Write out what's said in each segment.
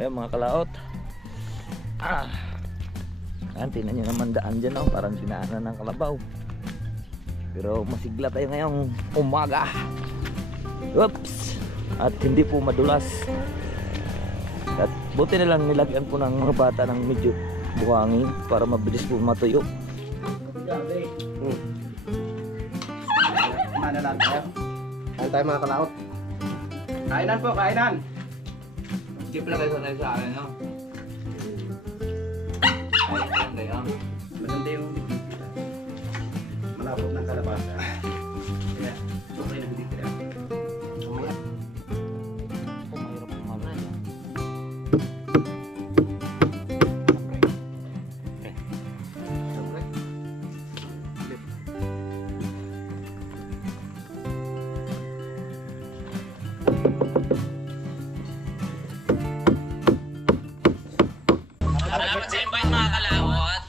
Ayun mga kalaot. Tingnan nyo naman daan dyan, parang dinaanan ng kalabaw. Pero masigla tayo ngayong umaga. Oops! At hindi po madulas. At buti na lang nilagyan po ng mga bata ng medyo buhangin para mabilis po matuyo. Mana lang tayo? Kain tayo mga kalaot. Kainan po, kainan! Skip lang kayo sanay sa akin, no? Kainan kayo. Maganda yung malapot ng kalabasa. Kaya, okay na hindi kaya. Mahirap ang mamay. Salamat sa invite mga kalawot.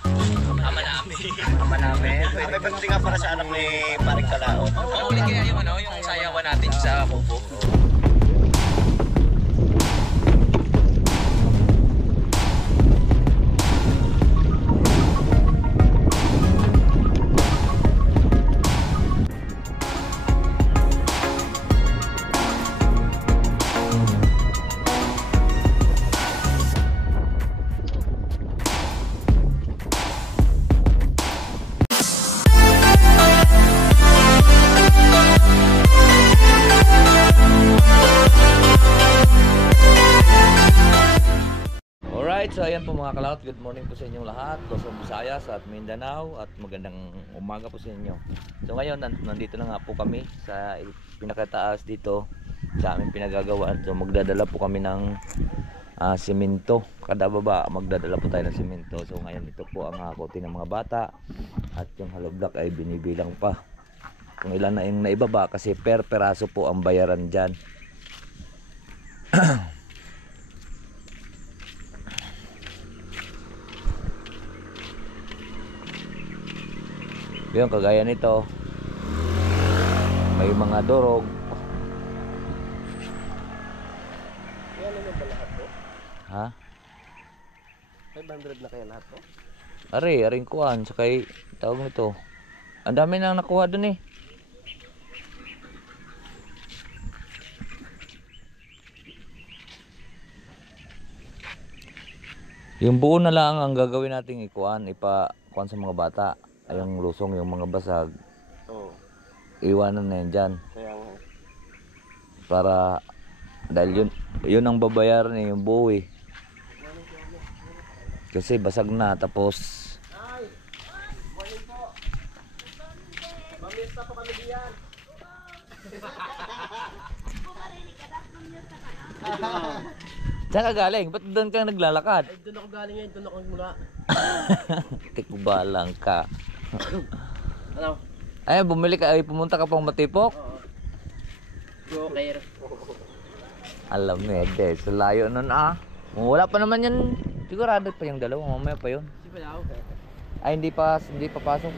Ama namin. Happy birthday nga para sa anak ni Paring Kalaot. Mahuli kaya yung yung sayawan natin sa kubo. So ayan po mga kalaot, good morning po sa inyong lahat, Luzon, Visayas at Mindanao, at magandang umaga po sa inyo. So ngayon nandito na nga po kami sa pinakataas dito sa aming pinagagawaan. So magdadala po kami ng simento, kada baba magdadala po tayo ng simento. So ngayon ito po ang hakotin ng mga bata at yung hollow block ay binibilang pa kung ilan na yung naibaba kasi per peraso po ang bayaran dyan. Yung kagaya nito, may mga durog. Yan naman ba lahat po? Ha? 500 na kaya lahat po? Aring kuhan, sakay tawag nito. Ang dami nang nakuha dun eh. Yung buo na lang ang gagawin nating ikuan, ipakuan sa mga bata. Yung lusong, yung mga basag. Oo. Iwanan na yan dyan. Kaya nga. Para, dahil yun ang babayaran eh, yung buo eh. Kasi basag na, tapos Ay! Morning po! Mamista po kami diyan! saan ka galing? Ba't doon kang naglalakad? Ay, doon ako galing ngayon, doon ako mula. Tikbalang ka. Ano? Ay, bumili ka, ay pumunta ka pang Matipok? Oo. Joker. Alam mo eh, sa layo nun ah. Wala pa naman yan. Sigurado pa yung dalawa, mamaya pa yun. Si Palaw. Ay, hindi pa pasok.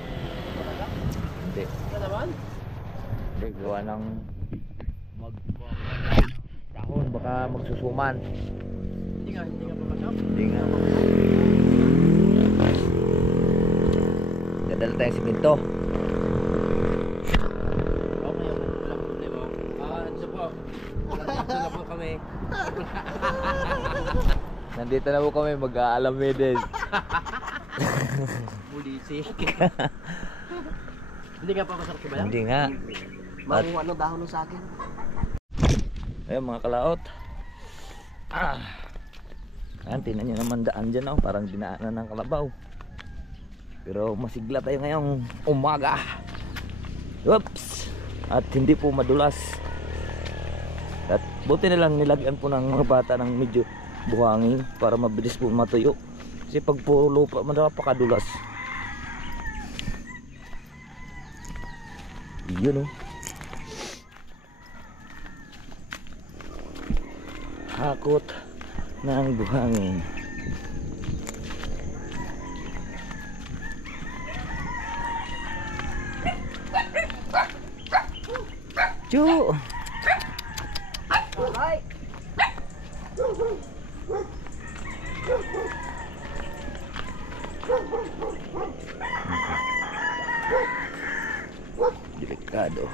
Hindi. Ano naman? Hindi, gawa ng dahon, baka magsusuman. Hindi nga papasok. Hindi nga. Dadala tayo simento. Okay, walang problema. Ano po? Nandito na po kami. Nandito na po kami, mag-aalamedin. Bulisi. Hindi nga papasok si Palaw? Hindi nga. Makuha ng dahon sa akin. Ayun mga kalaot. Tingnan nyo naman daan dyan, parang dinaanan ng kalabaw. Pero masigla tayo ngayong umaga. Oops! At hindi po madulas. At buti na lang nilagyan po ng mga bata ng medyo buhangin para mabilis po matuyo. Kasi pag po lupa, napakadulas. Yun hakot ng buhangin. Chu! delikado.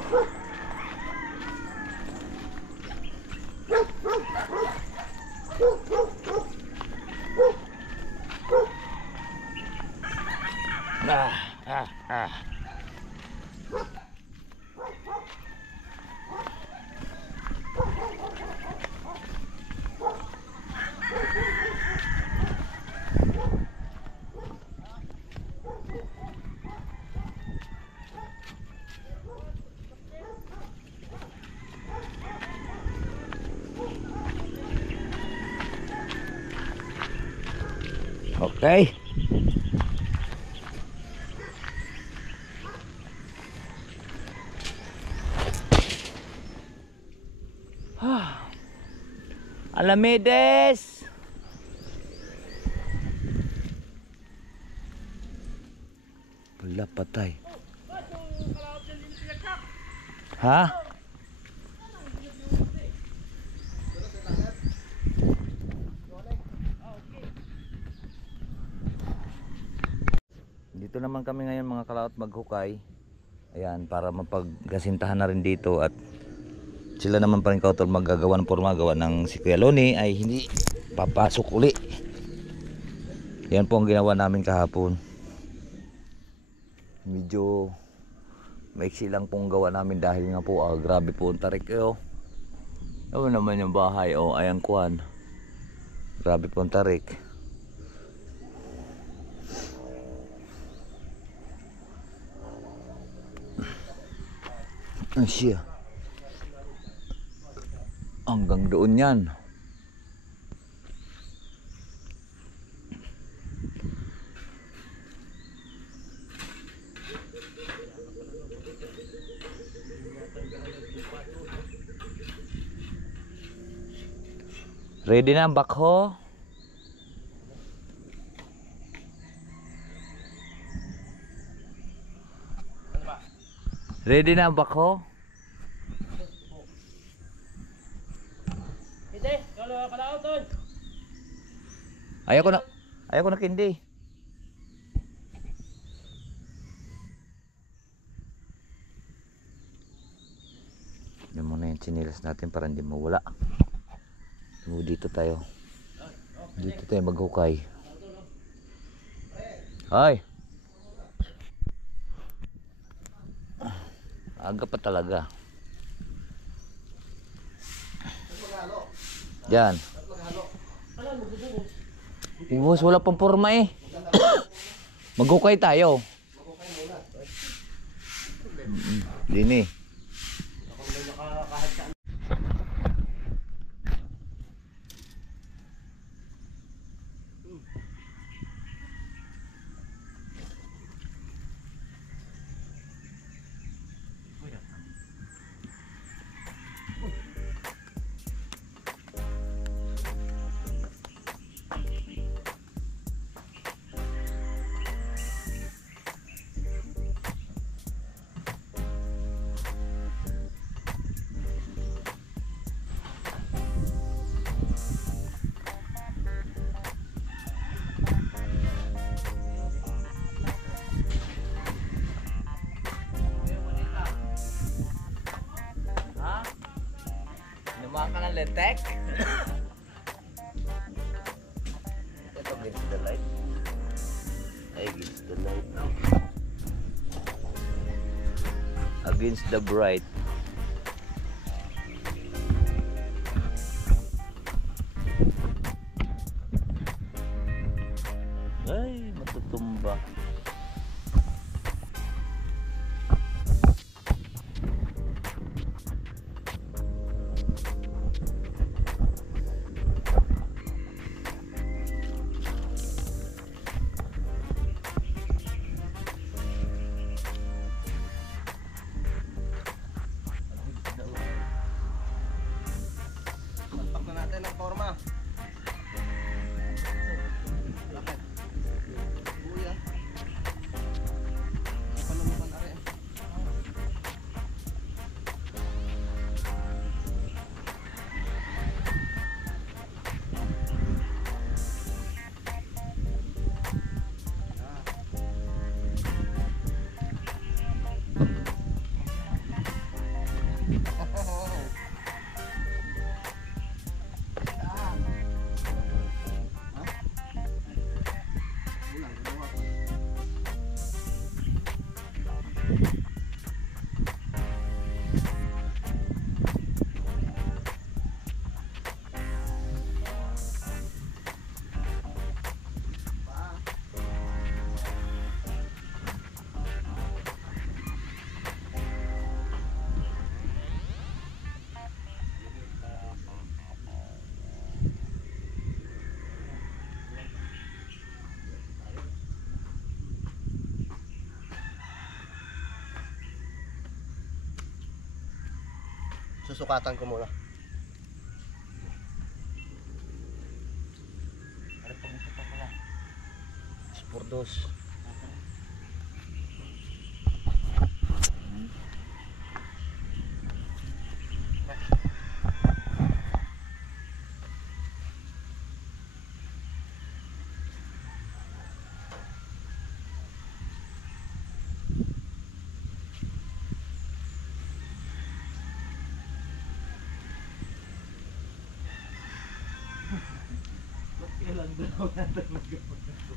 Ah. Okay. Alamedes. Wala, patay. Ha? Dito naman kami ngayon mga kalaot maghukay. Ayan, para mapagkasintahan na rin dito at sila naman pa rin kautol maggagawa ng pormagawa ng si Kuya Loni ay hindi papasok uli. Yan po ang ginawa namin kahapon. Medyo maiksi lang pong gawa namin dahil nga po grabe po ang tarik. Ano naman yung bahay ayan kuhan. Grabe po ang tarik. Siya. Hanggang doon yan. Ready na ang backhoe? Ready na ang backhoe? Ayaw ko na kindi. Yan muna yung chinilas natin para hindi mawala. Dito tayo maghukay. Ay, aga pa talaga. Yan. Boss, wala pang forma eh. Maghukay tayo. Dini. Naman ka ng letek? Ito against the light. Against the light now. Against the bright. Ay, matutumba. susukatan ko muna. Ano pang isa pa pala? Spordos. Kailan daw natin mag-gamot na ito?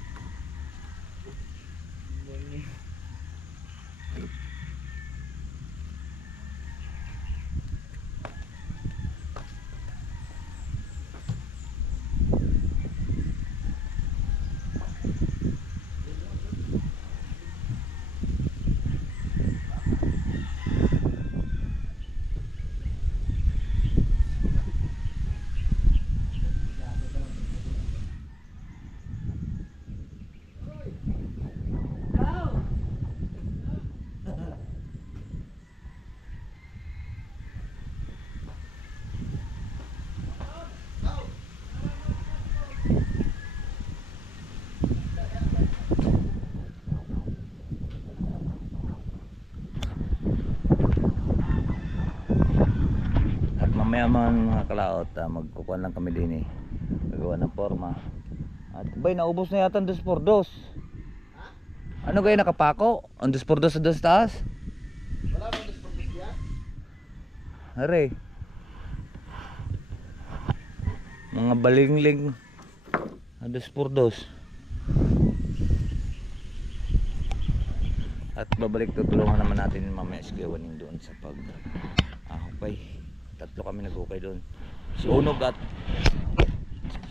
Mamaya mga kalaot, magkukuhan lang kami din eh. Gagawa ng forma. At bay, naubos na yata ang 2x2. Ano kayo nakapako? Ang 2x2 sa dos taas? Wala bang dispropos niya? Are. Mga balingling. Ang 2x2. At babalik, tutulungan naman natin mamaya si Gawaning doon sa pag ahukay. Tatlo kami nag-ukay doon. Si Unog at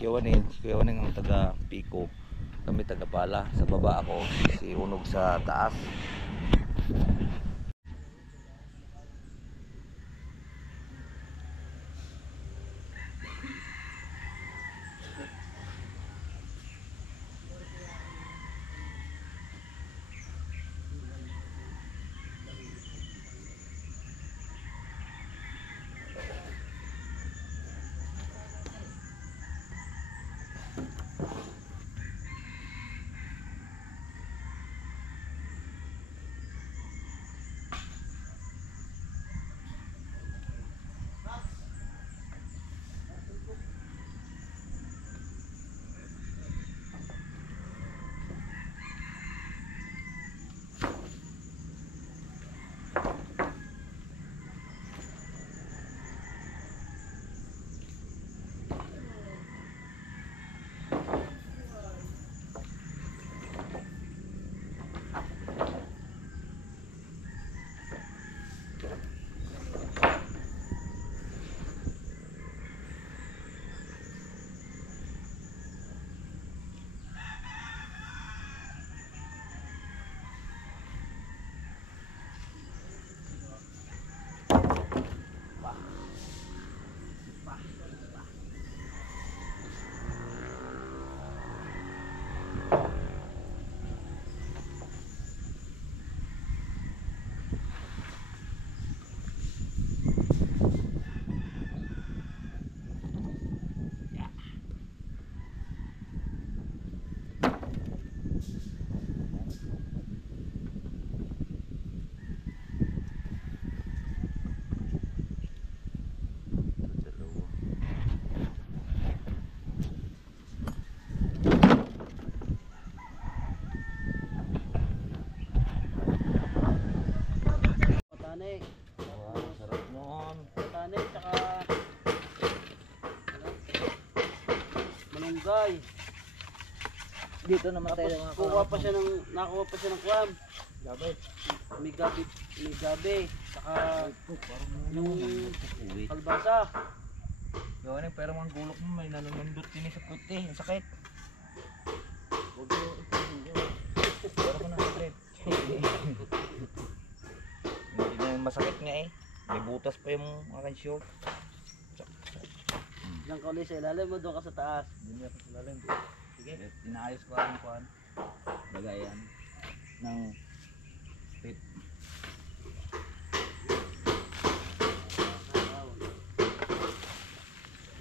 si Gawaning ang taga Pico. Kami taga Pala. Sa baba ako, si Unog sa taas. Tanik. Wow, sarap noon. Tanik, tsaka malunggay. Dito naman tayo mga Kuha pa siya ng, nakuha pa siya ng kwan. Gabi. May gabi. Tsaka yung Uwi. kalbasa. Gawaning, pero mga gulok mo may nanunundot din sa puti. Ang sakit. Huwag mo ipagin. Pero ko na sakit. Hindi na masakit nga eh. May butas pa yung aking short. Diyan ka ulit sa ilalim mo, doon ka sa taas. Hindi ako sa lalim. Sige. Inaayos ko ang kuhan. Lagayan ng pit.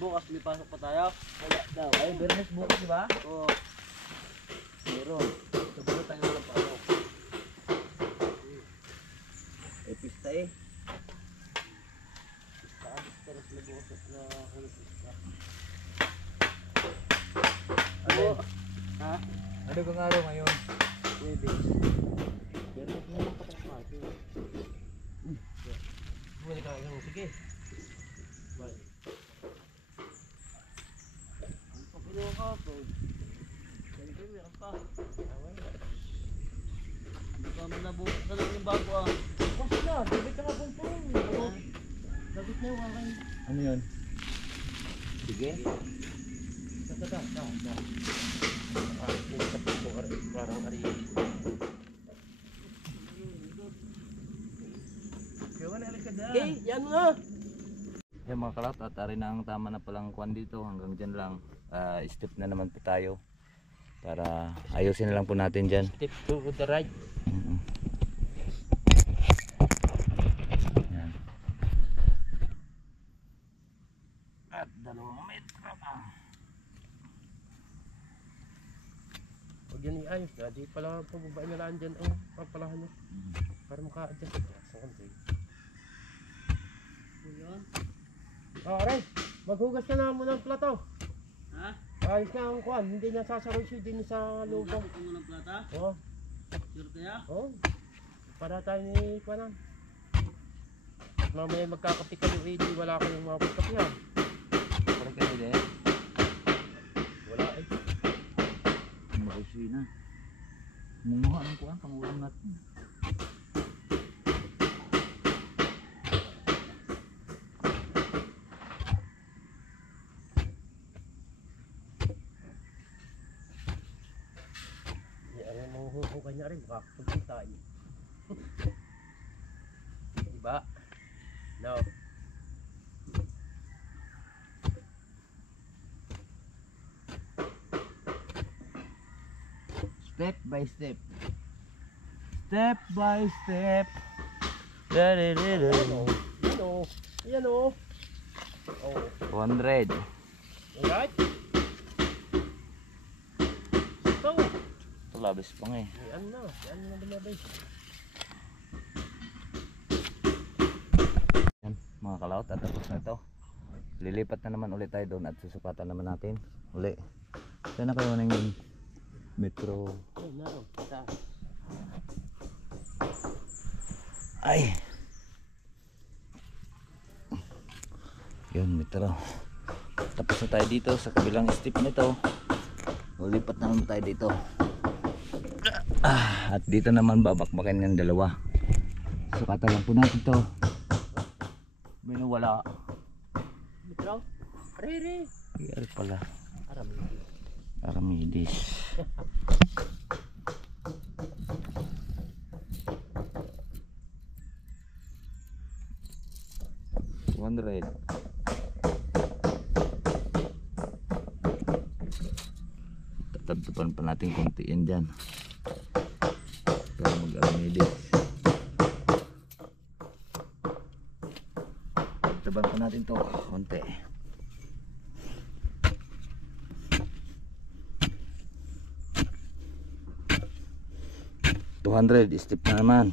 Bukas may pasok pa tayo. Wala daw. Ay, Bernes bukas, di ba? Oo. Meron. Sabato tayo walang pasok. Eh, pista eh. Pero sila bukas na Ano? Ha? Ano kang araw ngayon? Pwede. Bernes mo yung patapati. Bumalik ka lang. Sige. Ang pakinuha ka po. Siyempre, meron pa. Hindi ka man nabukas na lang yung bago ah. Kasi na, dapat ka nga pong. Dapat na yung aking. Ano yun? Sige. Parang ari. Kaya wala ka da. Okay, yan nga. Yan mga kalot, at ari na ang tama na palang kwan dito. Hanggang dyan lang. Step na naman po tayo. Para ayusin na lang po natin dyan. Tip to the right. Yan. At 2 metro pa. Huwag yan iayos na. Di pala pababain na lang dyan ang papalahan niya. Para maka-adjust. Sa konti. Yun. Aray, maghugas ka na muna ng plato. Ha? Ayos na ang kuhan. Hindi na sasaroy siya din sa lubang. Hugas ito mo ng plata? Oo. Sure kaya? Oo. Para tayo ni Kuanan. At mamaya magkakapi kayo, eh, di wala kayong mapagkapihan. Parang kayo din. Wala eh. Makusina. Munguha ang kuhan, pangulam natin. Ano mo hukay na rin, makakapagpun tayo. Diba? No. Step by step. Step by step. Da-da-da-da. Yan o. Yan o. Yan o. Oh. 100. Alright. Ito. Ito labis pa nga eh. Yan na. Yan na lumabay. Yan, mga kalaot, at tapos na ito. Lilipat na naman ulit tayo doon at susukatan naman natin uli. Saan na kayo ng metro? Yan na. Isa. Ay! Yun, metro. Tapos na tayo dito sa kabilang step nito. Ulipat na naman tayo dito. At dito naman babakbakin ng dalawa. Sukatan lang po natin ito. May nawala. Mitro. Riri. Iyari pala. Aramidi. Aramides. $100. Tatagtupan pa natin kontiin dyan para mag-aramides. Taban pa natin to konti. $200 step na naman.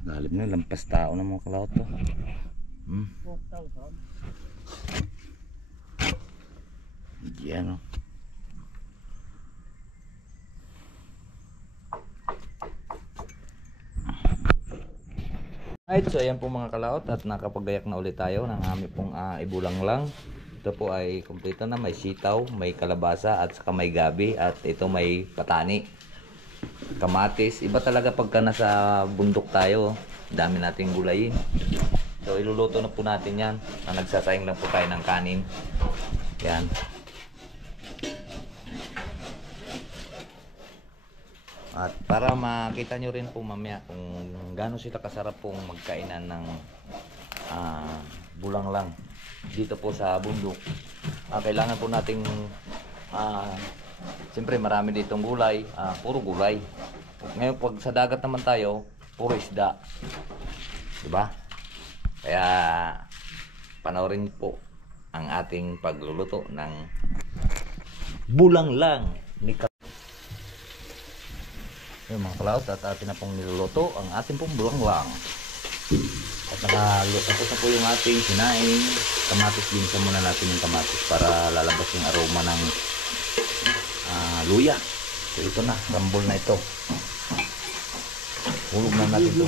Lalim na, lampas tao na mga kalaot to. 4,000. Yan o. Alright, so ayan po mga kalaot at nakapagayak na ulit tayo ng aming pong ibulang lang. Ito po ay kumpleto na, may sitaw, may kalabasa at saka may gabi at ito may patani, kamatis. Iba talaga pagka nasa bundok tayo, dami nating gulayin. So iluluto na po natin yan. Nagsasayang lang po tayo ng kanin. Yan. At para makita nyo rin po mamaya kung gaano sila kasarap pong magkainan ng bulanglang dito po sa bundok. Kailangan po nating siyempre marami ditong gulay, puro gulay. Ngayon pag sa dagat naman tayo, puro isda. Diba? Kaya panoorin niyo po ang ating pagluluto ng bulanglang ni yung mga kalaot at atin na pong niluluto ang ating pong bulanglang. At tapos na po yung ating sinaing kamatis. Ginisa muna natin yung kamatis para lalabas yung aroma ng luya. So ito na, rambol na ito. Hulog na natin ito.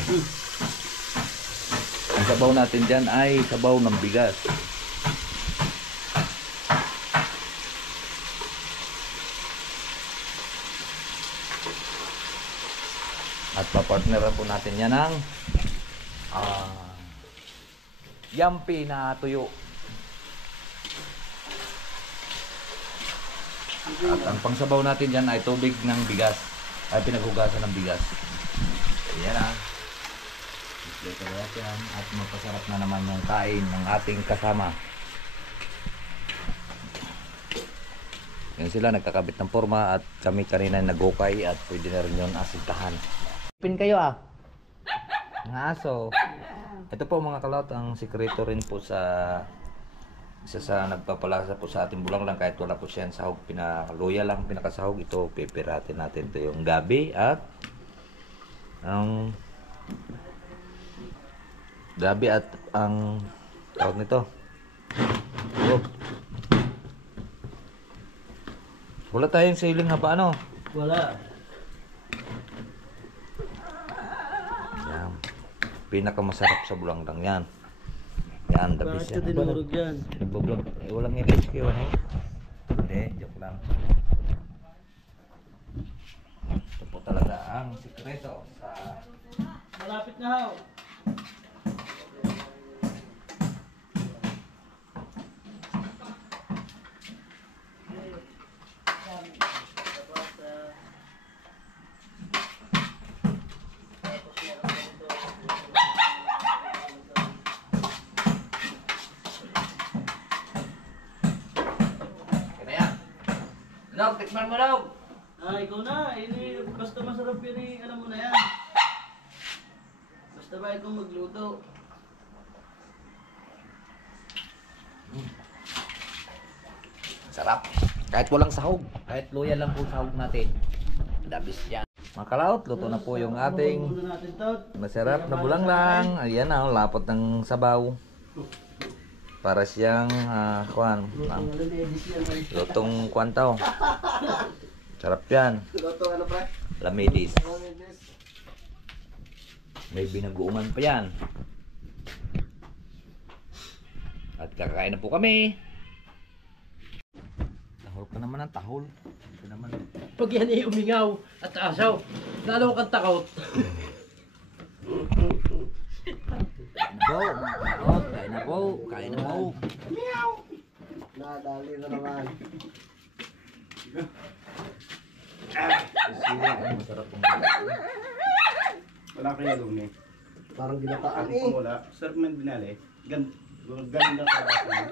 Ang sabaw natin dyan ay sabaw ng bigas. At papartneran po natin yan ng yampi na tuyo. At ang pangsabaw natin dyan ay tubig ng bigas. Ay pinaghugasan ng bigas. Ayan yan. At mapasarap na naman yung kain ng ating kasama. Yan sila nagkakabit ng forma at kami kanina nag-ukay at pwede na rin yun asintahan. Pin kayo ng aso. Ito po mga kalot ang sikreto rin po sa isa sa nagpapalasa po sa ating bulanglang kahit wala po siyang sahog, pinakaluya lang pinakasahog. Ito pipiratin natin ito yung gabi at ang tawag nito. Wala tayong siling haba ano? Wala. Yan. Pinakamasarap sa bulanglang yan. Yan, the best Bakit ka dinurog yan? Nagbablog. Walang English kayo, eh? Hindi, joke lang. Ito po talaga ang sikreto sa... Malapit na haw. Dog, tikman mo daw! Ikaw na. Ini, basta masarap yun eh. Alam mo na yan. Basta ba ikaw magluto? Sarap. Kahit walang sahog. Kahit luya lang po sahog natin. Dabis yan. Mga kalaot, luto na po yung ating Muna natin to. masarap na bulanglang. Ayan na, lapot ng sabaw. Para siyang lutong kwantaw. Sarap yan. Luto ano pre? Lamidis. May binaguungan pa yan. At kakain na po kami. Tahol ka naman ang tahol. Ito naman. Pag yan ay umingaw at asaw, lalo kang takot. Kain na po. Kain na po. Nadali na naman. Masarap po. Wala kaya lumi. Parang ginataan Ako pang wala. Sarap man binali. Galing na kaya.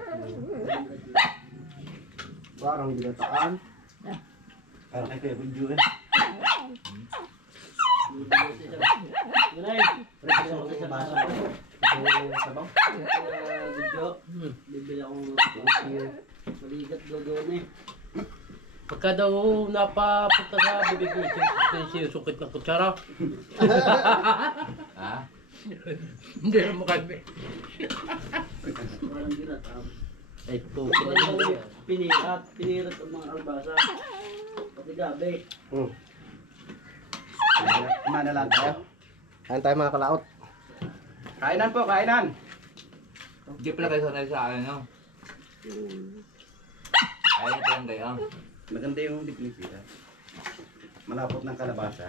Parang ginataan. Parang kay Kuya Bunjo eh. Ganay. Sabaw? Video. Bibili akong maligat gagawin eh. Pagka daw napapunta sa bibig ko, sinusukit ng kutsara. Ha? Hindi na makami. Walang ginatap. Ay po, Walang pinirat. Pinirat ang mga albasa. Pati gabi. Manalan tayo. Kain tayo mga kalaot. Kainan po, kainan. Hindi pala kayo sanay sa akin, no? Ayun ito yung gayo. Maganda yung diplipira. Malapot ng kalabasa.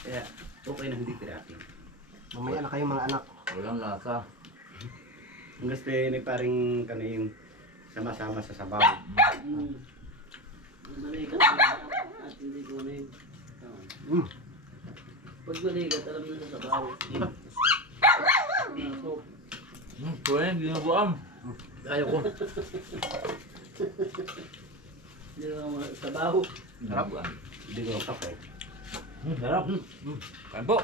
Kaya okay na hindi tirapi. Mamaya na kayo mga anak. Walang lasa. Ang gusto ni paring yung sama-sama sa sabaw. Maligat. At hindi ko na yun. Pag maligat, alam na sa sabaw. So, Kuya, ginubuan. Ayaw ko. hindi na mga sabaw. Ginubuan. Hindi ko kape. Sarap. Kain po.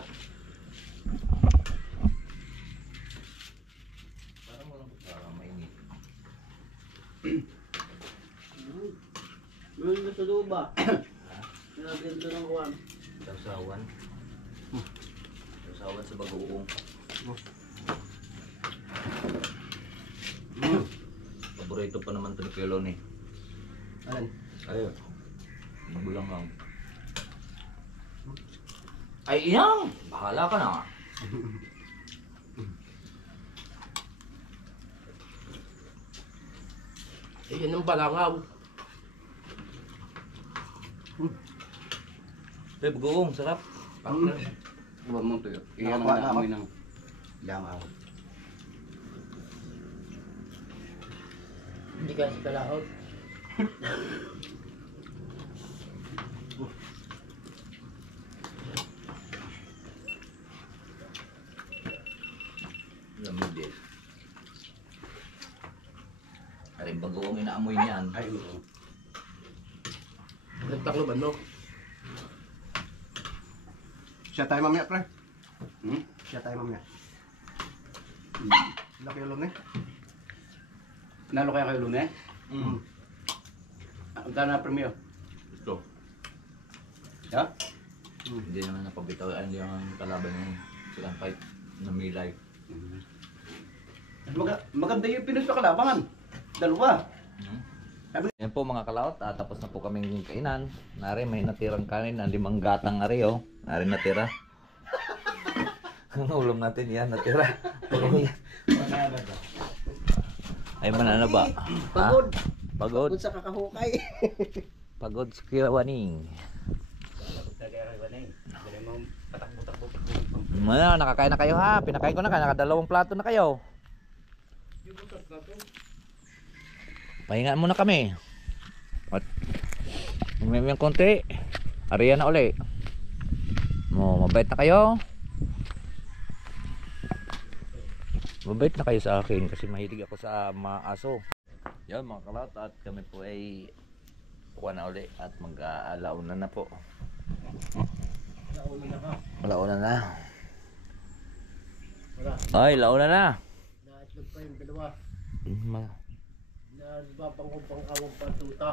Parang walang kutsara, mainit. Meron na sa luba. Nilagyan ito ng kuwan. Sausawan. Sausawan sa bagoong. Paborito pa naman ito ni Kuya Lon eh. Alan. Ayun. Magulangang. Ay, iyang! Bahala ka na. Yan ang balangaw. Ay, bagoong, sarap. Huwag mo tuyo. Iyan ang Nakakuha na naamoy ng langaw. Hindi kasi kalahot. Lamig din. Ay, bagoong inaamoy niyan. Ay, oo. Nagtaklo ba, no? Siya tayo mamaya, pre. Hmm? Siya tayo mamaya. Laki ulo eh. Nalo kaya kayo lunes? Mm. Ang na premio? Ito. Ha? Hindi naman napabitaw. Ay, hindi naman kalaban yung silang fight na milay. Maganda yung pinus sa kalabangan. Dalawa. Yan po mga kalaot, tapos na po kaming kainan. Nari, may natirang kanin, ang 5 gatang ari oh. Nari natira. Ang ulam natin yan, natira. Ay manana ba? Pagod. Ha? Pagod. Pagod sa kakahukay. Pagod sa kirawaning. Mana, nakakain na kayo ha. Pinakain ko na kayo, nakadalawang plato na kayo. Pahingaan muna kami. At may konti. Ariyan na uli. Mabait na kayo. Mabait na kayo sa akin kasi mahilig ako sa mga aso. Yan mga kalaot, at kami po ay kuha na uli at mag-alauna na po. Alauna na. Wala. Ay, launa na. Naitlog pa yung dalawa. Ma- Nababang ko pang awang patuta.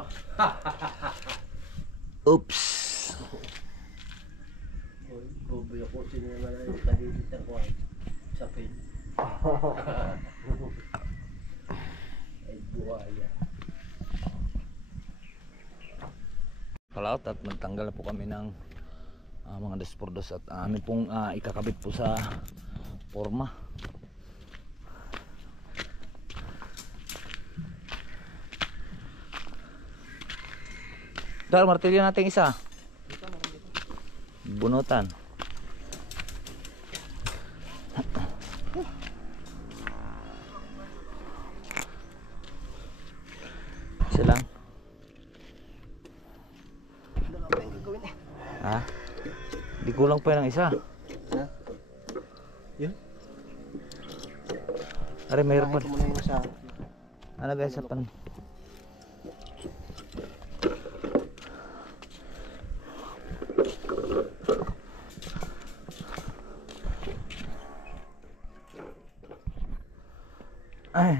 Oops. Boboy ako. Sino naman ay talilit ako ay sapin. Ay buhaya. Kalaot, at nagtanggal na po kami ng mga despordos at amin pong ikakabit po sa forma. Dar, martilyo natin isa. Bunutan. Isa lang. Ha? Di kulang pa ng isa. Yun? Are, mayroon pa. Muna yung sa... Ano guys, sa pan... Ay.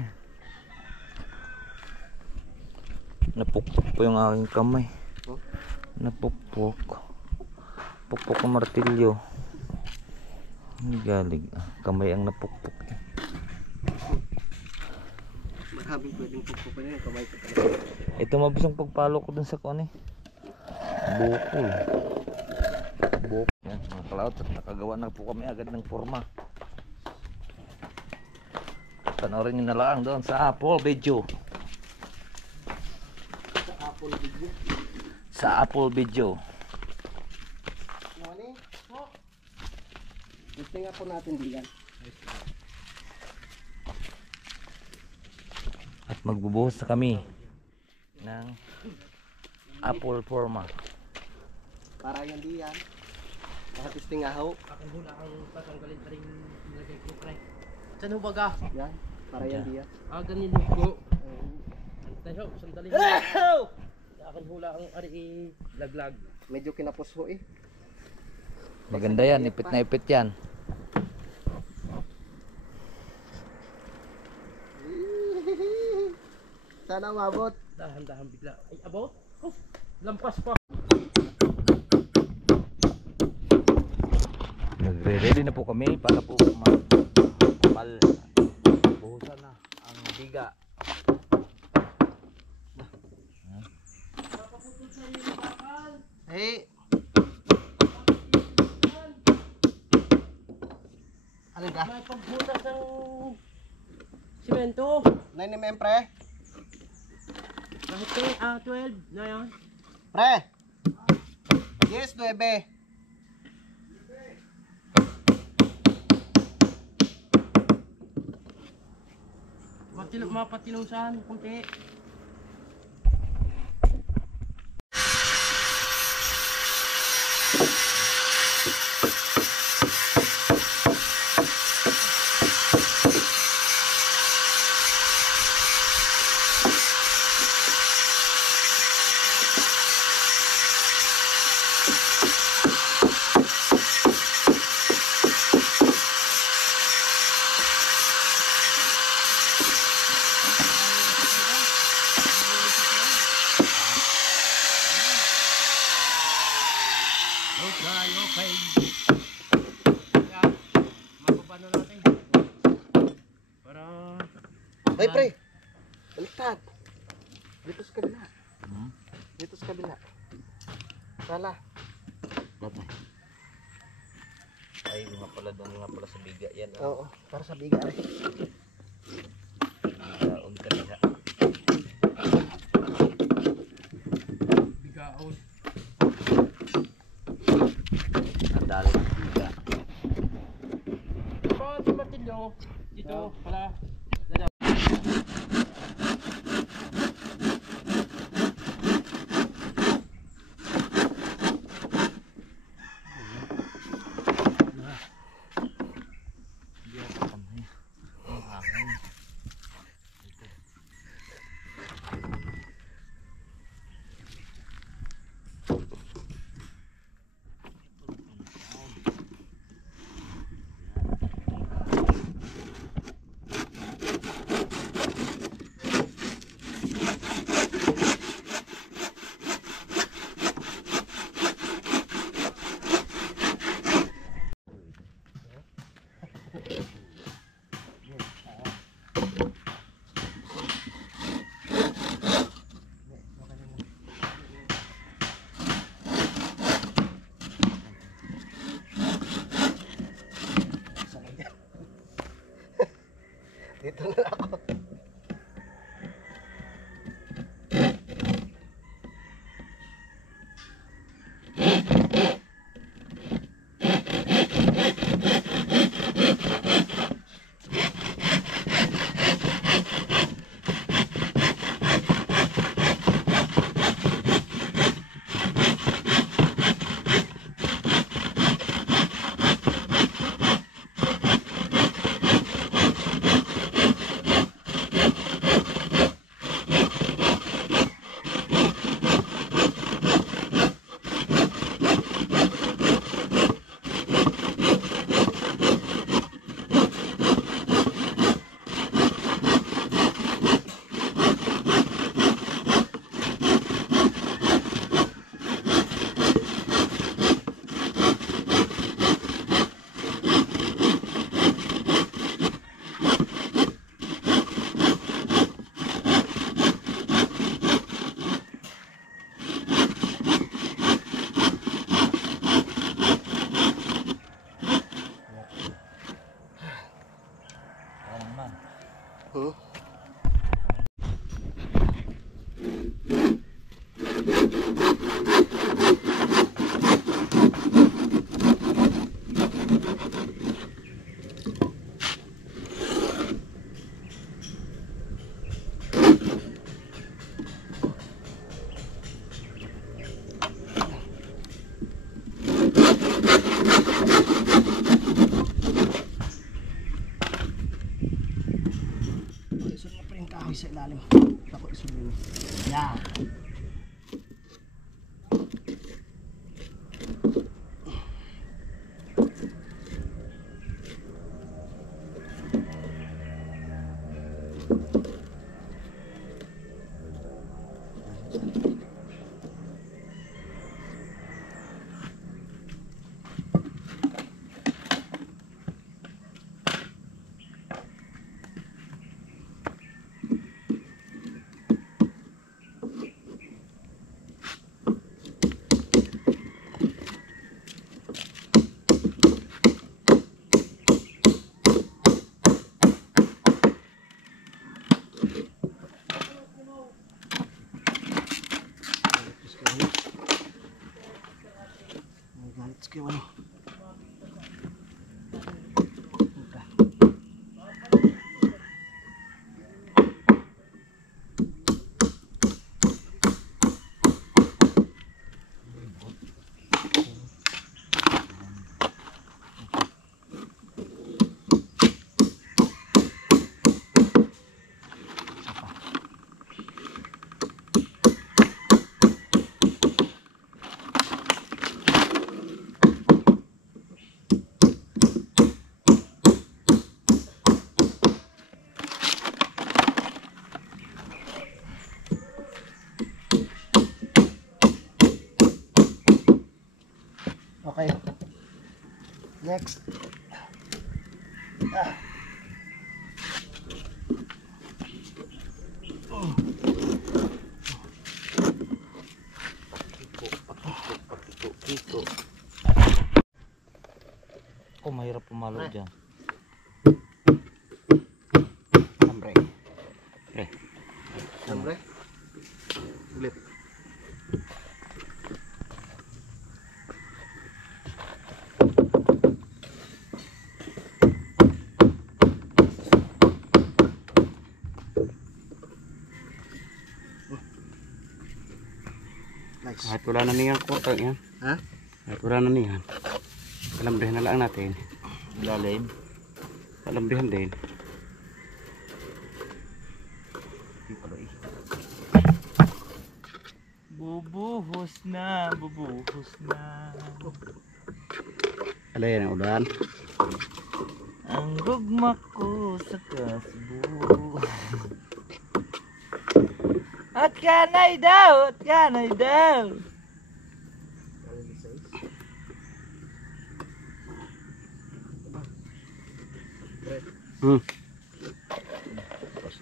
Napukpok po yung aking kamay. Napukpok. Pukpok ang martilyo. Ang galing. Kamay ang napukpok. Maraming pwedeng pagpupan yun. Kamay ko talaga. Ito mabisang pagpalo ko dun sa kuan eh. Bukol. Bukol. Yan mga kalaot, at nakagawa na po kami agad ng forma. Panoorin nyo na lang doon sa Apple Video. Sa Apple Video. Ano po? Gusto nga po natin diyan. At magbubuhos na kami ng Apple forma. Para yan diyan. Hatisting nga ho. Akin hula ang tatanggalin pa rin nilagay ko pre. Saan ho baga? Yan. Para yan diya. Ganin ko. Antay ho, sandali. Akin hula ang ari laglag. Medyo kinapos ho eh. Maganda yan, ipit na ipit yan. Sana umabot. Dahan-dahan bigla. Ay, about? Oh, lampas pa. Nagre-ready na po kami para po buhusan na ang biga. Hey. Ano ka? May pagbutas ng simento. 9 pre. Kahit 12 na yan. Pre. Yes, 9. Mapatinusan, kunti. Okay. Kaya, mababa na natin. Para... Ay, pre. Baliktad. Dito sa kabila. Dito sa kabila. Sala. Ay, nga pala doon nga pala sa biga yan. Oo, para sa biga rin. Daon ka niya. Bigaon. Ang dali ng biga. Pa, si Martilyo. Dito, pala. Dito na ako. kahoy sa ilalim. Ako isulin. Yan. Let's go ano. Okay. Next. Piko. Oh, mahirap pumalo dyan. Hambre. Eh, Hambre. Ulit. Nice. Kahit wala na niyan ko yan. Ha? Kahit wala na niyan. Palambihan na lang natin. lalim. Palambihan din. Bubuhos na, bubuhos na. Ala yan ang ulan. Ang gugma ko sa kasbo. At kanay daw, at kanay daw.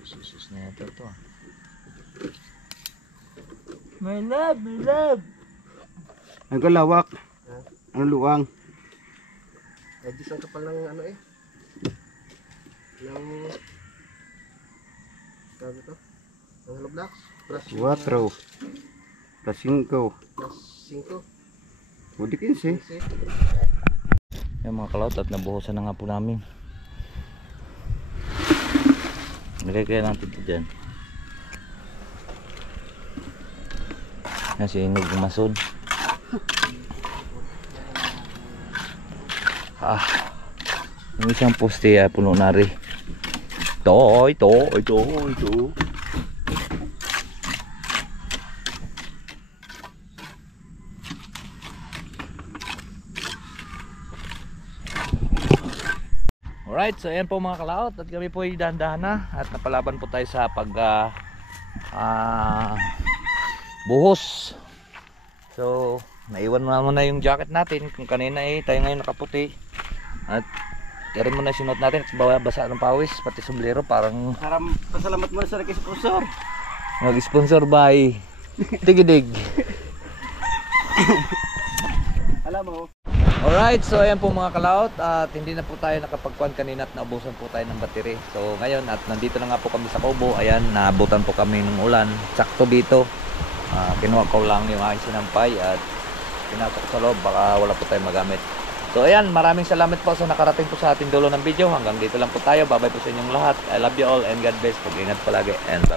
Susus na ito to. My love, my love. Ano ka lawak? Ano luwang? Eh, di saan kapal ng ano eh. Yung... Sabi to? Ang hollow blocks? Plus 4. Plus 5. Plus 5. Pwede 15. Yung mga kalaot at nabuhusan na nga po namin. Lagay kaya natin ito dyan. Kasi inog masod. Yung isang poste ay puno na rin. Ito. Alright, so ayan po mga kalaot at kami po ay dahan-dahan na at napalaban po tayo sa buhos. So naiwan naman na yung jacket natin kung kanina tayo ngayon nakaputi at karin mo na sinuot natin at basa ng pawis pati sombrero parang Pasalamat mo na sa nag-sponsor. nag-sponsor by Tigidig. Alam mo. Alright, so ayan po mga kalaot at hindi na po tayo nakapagkuhan kanina at naubusan po tayo ng battery. So ngayon at nandito na nga po kami sa Kubo. Ayan, naabutan po kami ng ulan. Sakto dito. Kinuha ko lang yung aking sinampay at pinatok sa loob. Baka wala po tayong magamit. So ayan, maraming salamat po sa nakarating po sa ating dulo ng video. Hanggang dito lang po tayo. Bye bye po sa inyong lahat. I love you all and God bless. Pag-ingat palagi and bye.